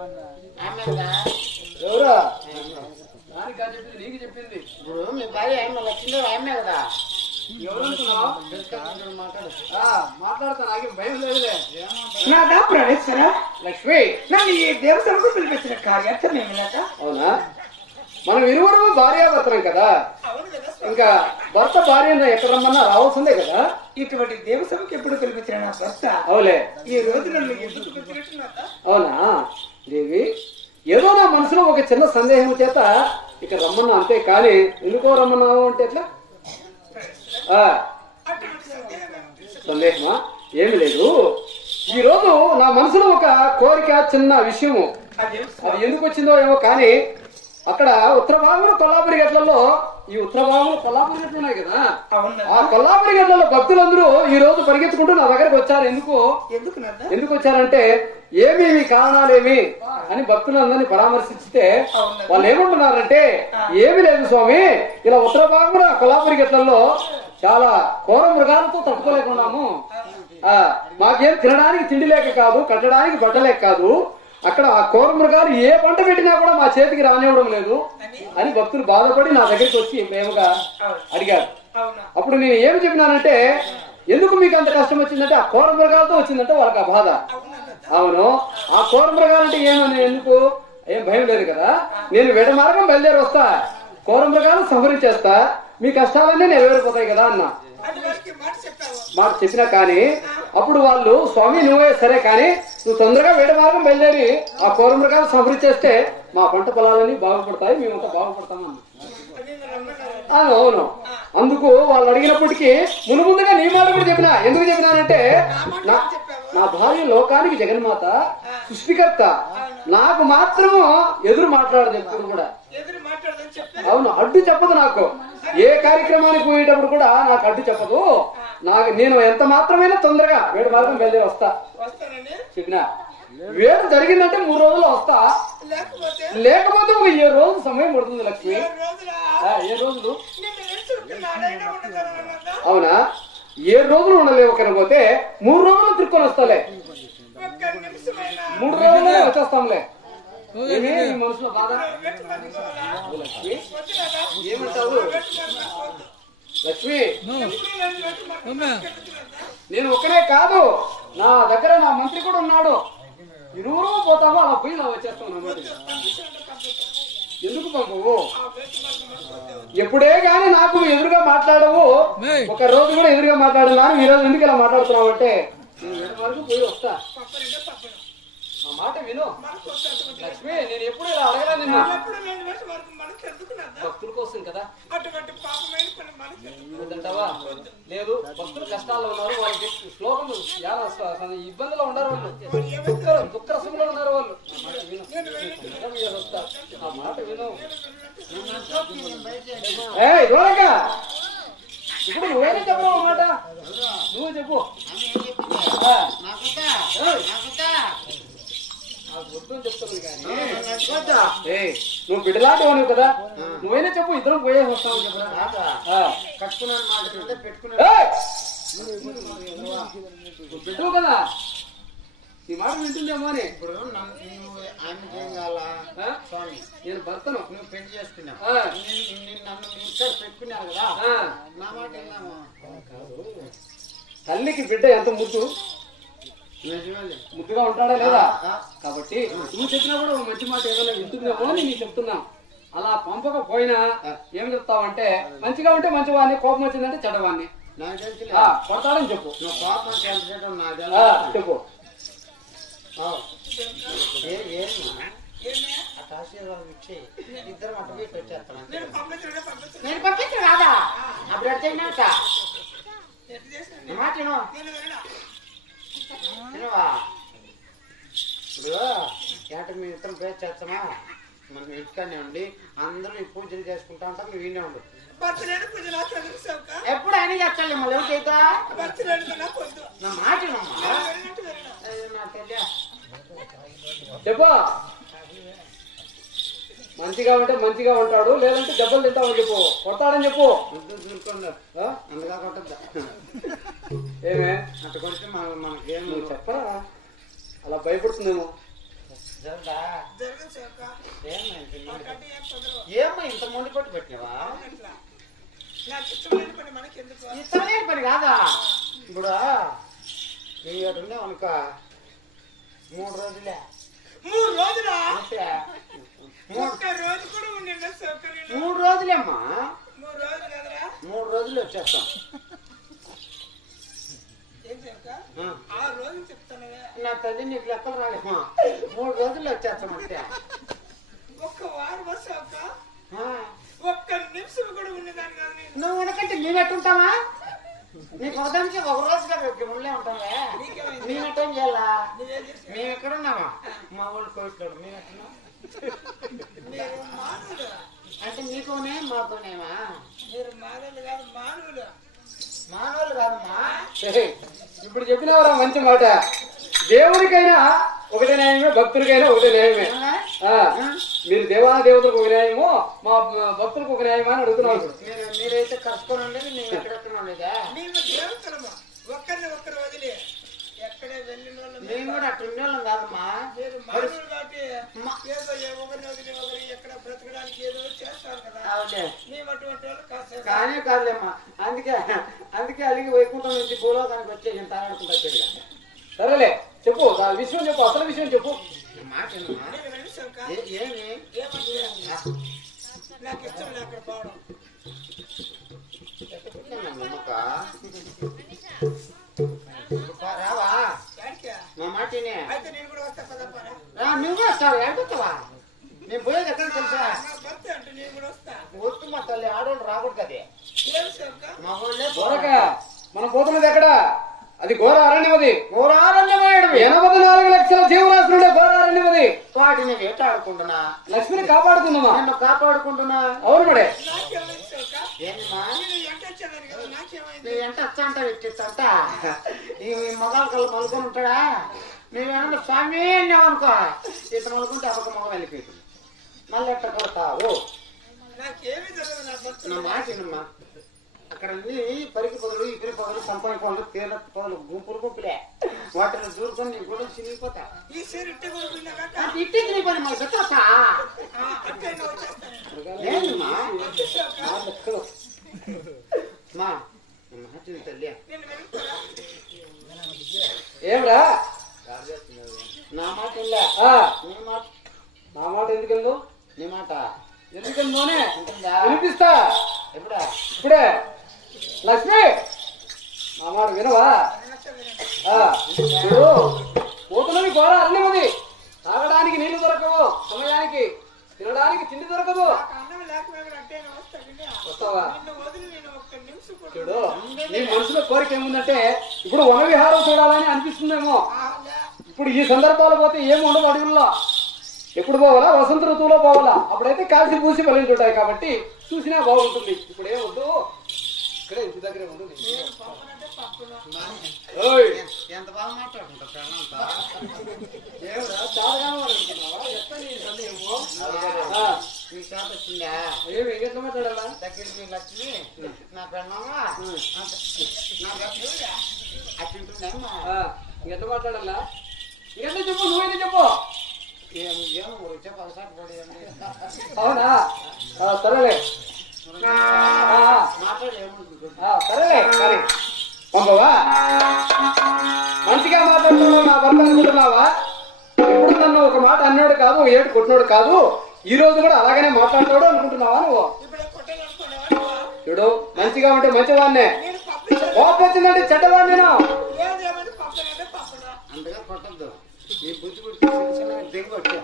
ఎవరా నీకు చెప్పింది ఇప్పుడు మీ భార్య ఆయన లక్ష్మీ ఆయనే కదా. ఎవరంటున్నావు? మాట్లాడతా, నాకేం భయం లేదులే. నాదా ప్రాణేశ్వర, లక్ష్మి, నన్ను ఈ దేవసభకు పిలిపించిన కార్యార్థం ఏమిలాక? అవునా? మనం ఇరువురు భార్యాభర్తలం కదా, ఇంకా భర్త భార్య ఎక్కడ రమ్మన్నా రావాల్సిందే కదా. ఇటువంటి దేవసభకు ఎప్పుడు పిలిపించిన నా భర్త అవులే. ఈ రోజు నన్ను ఎందుకు పిలిపించినట్టు? అవునా దేవి, ఏదో నా మనసులో ఒక చిన్న సందేహం చేత ఇక రమ్మన్నా, అంతే కానీ ఎందుకో రమ్మన్నావు అంటే ఎట్లా? సందేహమా? ఏమి లేదు. ఈ రోజు నా మనసులో ఒక కోరిక, చిన్న విషయము. అది ఎందుకు వచ్చిందో ఏమో కానీ అక్కడ ఉత్తర భాగంలో కొల్లాపురి గట్లలో, ఈ ఉత్తర భాగంలో కొల్లాపురి గట్లు ఉన్నాయి కదా, ఆ కొల్లాపురి గట్లలో భక్తులందరూ ఈ రోజు పరిగెత్తుకుంటూ నా దగ్గరకు వచ్చారు. ఎందుకు వచ్చారంటే ఏమేమి కారణాలేమి అని భక్తులందరినీ పరామర్శిస్తే వాళ్ళు ఏమంటున్నారంటే, ఏమి లేదు స్వామి, ఇలా ఉత్తర భాగంలో కొల్లాపురి గట్లలో చాలా ఘోర మృగాలతో తట్టుకోలేకున్నాము. మాకేం తినడానికి తిండి లేక కాదు, కట్టడానికి బట్ట లేక కాదు, అక్కడ ఆ ఘోర మృగాలు ఏ పంట పెట్టినా కూడా మా చేతికి రానివ్వడం లేదు అని భక్తులు బాధపడి నా దగ్గరికి వచ్చి ప్రేమగా అడిగారు. అప్పుడు నేను ఏమి చెప్పినానంటే, ఎందుకు మీకు అంత కష్టం వచ్చిందంటే ఆ ఘోర మృగాలతో వచ్చిందంటే వాళ్ళకి ఆ బాధ. అవును, ఆ ఘోర మృగాలంటే ఏమని, ఎందుకు ఏం భయం లేదు కదా, నేను వెడ మార్గం బయలుదేరి వస్తా, ఘోర మృగాలు సంహరించేస్తా, మీ కష్టాలన్నీ నెరవేరిపోతాయి కదా అన్న మాట చెప్పినా కానీ అప్పుడు వాళ్ళు, స్వామి నువ్వే సరే కానీ నువ్వు తొందరగా వేడ మార్గం బయలుదేరి ఆ ఘోర మృగాలు సంహరించేస్తే మా పంట పొలాలన్నీ బాగుపడతాయి, మేమంతా బాగుపడతామన్న. అవును, అందుకు వాళ్ళు అడిగినప్పటికీ ముందుగా నీ మాట కూడా చెప్పినా. ఎందుకు చెప్పినానంటే, నా భార్య లోకానికి జగన్మాత, సృష్టికర్త, నాకు మాత్రము ఎదురు మాట్లాడదు ఎప్పుడు కూడా. అవును, అడ్డు చెప్పదు నాకు. ఏ కార్యక్రమానికి పోయేటప్పుడు కూడా నాకు అడ్డు చెప్పదు. నేను ఎంత మాత్రమైనా తొందరగా వేడి మార్గం బయలుదేరి వస్తా చెప్పినా. వేడు జరిగిందంటే 3 రోజుల్లో వస్తా, లేకపోతే ఒక 7 రోజులు సమయం పడుతుంది లక్ష్మి. 7 రోజులు? అవునా, 7 రోజులు ఉండలేవు కనపోతే 3 రోజులు తిరుక్కొని వస్తాలే. 3 రోజుల్లో వచ్చేస్తాంలే. ఏమే నీ మనసులో బాధ? లక్ష్మి ఏమంటావు? లక్ష్మి, నేను ఒక్కనే కాదు, నా దగ్గర నా మంత్రి కూడా ఉన్నాడు. ఇరువురు పోతామో అలా పోయి ఇలా వచ్చేస్తాం అన్నమాట. ఎందుకు పంపవు? ఎప్పుడే గాని నాకు ఎదురుగా మాట్లాడవు, ఒక రోజు కూడా ఎదురుగా మాట్లాడను. ఈ రోజు ఎందుకు ఇలా మాట్లాడుతున్నావు అంటే, నేను వరకు పోయి వస్తా. ఆ మాట విను లక్ష్మి, నేను ఎప్పుడు ఇలా అడగలా నిన్ను. భక్తుల కోసం కదా అంటావా? లేదు, భక్తులు కష్టాల్లో ఉన్నారు, వాళ్ళకి శ్లోకం ఇబ్బందులు ఉన్నారు, వాళ్ళు దుఃఖ రసంలో ఉన్నారు వాళ్ళు. ఆ మాట విను. దూరంగా ఇప్పుడు నువ్వేనే చెప్పు మాట, నువ్వు చెప్పు. నువ్వు బిడ్డలాంటివాను కదా, నువ్వైనా చెప్పు, ఇద్దరం పోయేసి వస్తావు బిడ్డవు కదా, ఈ మాట వింటుందేమో అని. ఇప్పుడు నేను భర్తను, నువ్వు పెళ్లి చేసుకున్నావు, నన్ను పెట్టుకున్నావు కదా, నా మాట తల్లికి బిడ్డ ఎంత ముద్దు, ముద్దుగా ఉంటాడా లేదా? కాబట్టి నువ్వు చెప్పినా కూడా మంచి మాట ఏదైనా వింటుందేమో అని నేను చెప్తున్నా. అలా పంపకపోయినా ఏం చెప్తావంటే, మంచిగా ఉంటే మంచివాడిని, కోపం వచ్చిందంటే చెడ్డవాడిని కొడతాడని చెప్పు. చెప్పు. ఇద్దరు వచ్చేస్తాను. నేను పంపించు రాదా? అప్పుడు వచ్చేసినాక ఇప్పుడు ఏట మీ ఇద్దరం పేరు చేస్తామా, మనం ఇంటికానే ఉండి అందరూ ఈ పూజలు చేసుకుంటా ఉంటాం, నువ్వు వీనే ఉండు. ఎప్పుడు అయినా చేస్తాను మళ్ళీ చేద్దా నా మాట చెప్పా. మంచిగా ఉంటే మంచిగా ఉంటాడు, లేదంటే దెబ్బలు తింటామని చెప్పు, కొడతాడని చెప్పు. అందుగా కొట్టద్దా? ఏమే అట్ట కొడితే మనకేం చెప్పరా? అలా భయపడుతుందేమో. జరదా జరగదు సేవక ఏమైంది నాకంటే ఏం కుదరదు. ఏమో ఇంత మొండి పట్టు పెట్టినవా అట్లా నాకు ఇష్టమైన పని మనకి ఎందుకు ఇష్టమైన పని కాదా ఇప్పుడు నీ ఉన్నావు అనుక 3 రోజులే 3 రోజులా అంతే ఒక్క రోజు కూడా ఉండిందా సౌకర్యం 3 రోజులేమ్మా 3 రోజులు కదరా 3 రోజులు వచ్చేస్తాం ఏం సేవక ఆ. 6 రోజులు చెప్తానవే నా తల్లి నీకు లెక్కలు రాలేమ్మా 3 రోజులు వచ్చేస్తాం అంతే ఒక్క వారం బస్సు ఒక ఆ. ఒక్క నిమిషం కూడా ఉండేదాన్ని కాదు నేను నువ్వు ఉండకంటే మేము ఎట్టుంటావా నీకు వదానికి ఒక రోజుగా ముళ్ళే ఉంటామే నీకేమైంది? మేము ఎట్టం చేయాలా నువ్వేం చేసావు మేము ఎక్కడున్నామా మా వాళ్ళు కోయిట్లాడు మేము ఎట్టున్నాం మీరు మానవులు అంటే నీకోనే మాకోనేమా మీరు మానవులు కాదు మానవులు మానవులు కాదమ్మా ఇప్పుడు చెప్పినవరా మంచి మాట. దేవునికైనా ఒకటే న్యాయమే, భక్తులకైనా ఒకటే న్యాయమే. ఆ, మీరు దేవాన దేవతలకు ఒక న్యాయము, మా భక్తులకు ఒక న్యాయమా అని అడుగుతున్నావు. మీరైతే కలుసుకొని ఉండేది మేము ఎక్కడెక్కడ ఉండేదా మేము దేవతలము ఒక్కరిని ఒక్కరు వదిలి ఎక్కడే వెళ్ళిన వాళ్ళు మేము కూడా అట్లా ఉండేవాళ్ళం కాదమ్మా మీరు మానవులు కాబట్టి ఏదో ఒకరిని వదిలి ఒకరి ఎక్కడ బ్రతకడానికి ఏదో చేస్తారు కదా అవునే మేము అటువంటి వాళ్ళు కాదు కానే కాదులేమ్మా అందుకే అలిగి వైకుంఠం నుంచి భూలోకానికి వచ్చే ఇంత ఆడుకుంటా పెరిగా సరేలే చెప్పు, దాని విషయం చెప్పు, అసలు విషయం చెప్పు. మాట ఏమమ్మా? నేను వెళ్ళిసాక ఏమి ఏమంటే నాకు ఇష్టం లేదు అక్కడ పోవడం నమ్మక రావా ఎక్కడికి? మా మాట వినే. అయితే నేను కూడా వస్తా కదా పరా రా నువ్వు వస్తావు ఎడుగుతావా నేను పోయేది ఎక్కడ తెలుసా నా భర్త అంటే నేను కూడా వస్తా వస్తు మా తల్లి ఆడవాళ్ళు రాకూడదు అది ఏం సేవక మా వాళ్ళే గోరక మనం పోతున్నది ఎక్కడ? అది ఘోర అరణ్యం. అది ఘోరారణ్యమాయడం 84 లక్షల జీవరాశులుండే ఘోర అరణ్యం. అది వాటిని వేటాడుకుంటున్నా లక్ష్మిని కాపాడుకుందామా? నన్ను కాపాడుకుంటున్నా అవును మడే. నాకేమైంది సేవక ఏంటమ్మా నేను ఎంత వచ్చాను కదా నాకేమైంది నీ ఎంత వచ్చంట ఇచ్చిచ్చంట ఈ మొగాల కళ్ళు మలుకొని ఉంటాడా నువ్వేమన్నా స్వామి అన్నావనుకో ఇతను మలుకుంటే అదొక మొగం వెళ్ళిపోతుంది మళ్ళీ ఎట్ట కొడతావు నాకేమీ తెలియదు నా భర్త నా మాట వినమ్మా అక్కడ అన్ని పరికి పొదలు ఇక్కడి పొదలు సంపాయి పొదలు తీర పొదలు గుంపులే వాటిని దూరుకొని నీ కూడా చినిగిపోతా ఈ సీరు ఇట్టే కూడా విన్నాక అది ఇట్టింది నీ పని మాకు చెప్తా అంటే నువ్వు వచ్చేస్తాను ఏంటమ్మా అంతే సేవక మా నా మాట విను తల్లి నేను వెళ్తారా ఏమ్రా? నా మాట వినలే ఆ, నీ మాట నా మాట ఎందుకెళ్ళు? నీ మాట ఎందుకెళ్ళోనే ఉంటుందా వినిపిస్తా ఎప్పుడా ఇప్పుడే. లక్ష్మి నా మాట వినవా? ఆ, చూడు, పోతున్నది ఘోర అరణ్యం. అది తాగడానికి నీళ్లు దొరకవు, సమయానికి తినడానికి తిండి దొరకదు. నాకు అన్నం లేకపోయినా అంటే నేను వస్తా విన్నా వస్తావా? నిన్ను వదిలి నేను ఒక్క నిమిషం కూడా చూడు, నీ మనసులో కోరిక ఏముందంటే ఇప్పుడు వన విహారం చూడాలని అనిపిస్తుందేమో. ఇప్పుడు ఈ సందర్భాలు పోతే ఏమి ఉండవు అడవుల్లో. ఎప్పుడు పోవాలా? వసంత ఋతువులో పోవాలా. అప్పుడైతే కాల్చి పూసి బలించి ఉంటాయి కాబట్టి చూసినా బాగుంటుంది. ఇప్పుడు ఏమొద్దు, ఇక్కడే ఇంటి దగ్గరే ఉంటుంది. నేను పప్పనంటే పప్పును ఓయ్, ఎంత బాగా మాట్లాడుకుంటా ప్రాణంతా ఏమిరా చాలాగానో అనుకుంటున్నావా? ఎట్లా నీ సందేహము? ఆ, నీ చేత వచ్చిందా ఏమి ఎట్లా మాట్లాడాలా? దగ్గరికి లక్ష్మి నా పెళ్ళమా అట్టుంటుందమ్మా ఆ, ఇంకెట్లా మాట్లాడాలా? ఇంకెట్లా చెప్పు, నువ్వైతే చెప్పు. ఏమో వచ్చే పలసాటు పడేయండి అవునా? ఆ, సరేలే. మాట్లాడి ఏముంటుంది సరేలే మరి పంపవా? మంచిగా మాట్లాడుతున్నావు నా భర్త అనుకుంటున్నావా? ఎప్పుడు నన్ను ఒక మాట అన్నాడు కాదు, ఏడు కొట్టినాడు కాదు, ఈ రోజు కూడా అలాగనే మాట్లాడతాడు అనుకుంటున్నావా నువ్వు? ఇప్పుడు కొట్టాలనుకునేవా చూడు, మంచిగా ఉంటే మంచివాడినే, నేను పప్పు కోపం వచ్చిందంటే చెడ్డవాడిని నేను. ఏదేమని పప్పనంటే పప్పును అంతగా కొట్టద్దు నీ బుద్ధి పుట్టి దిగబట్టి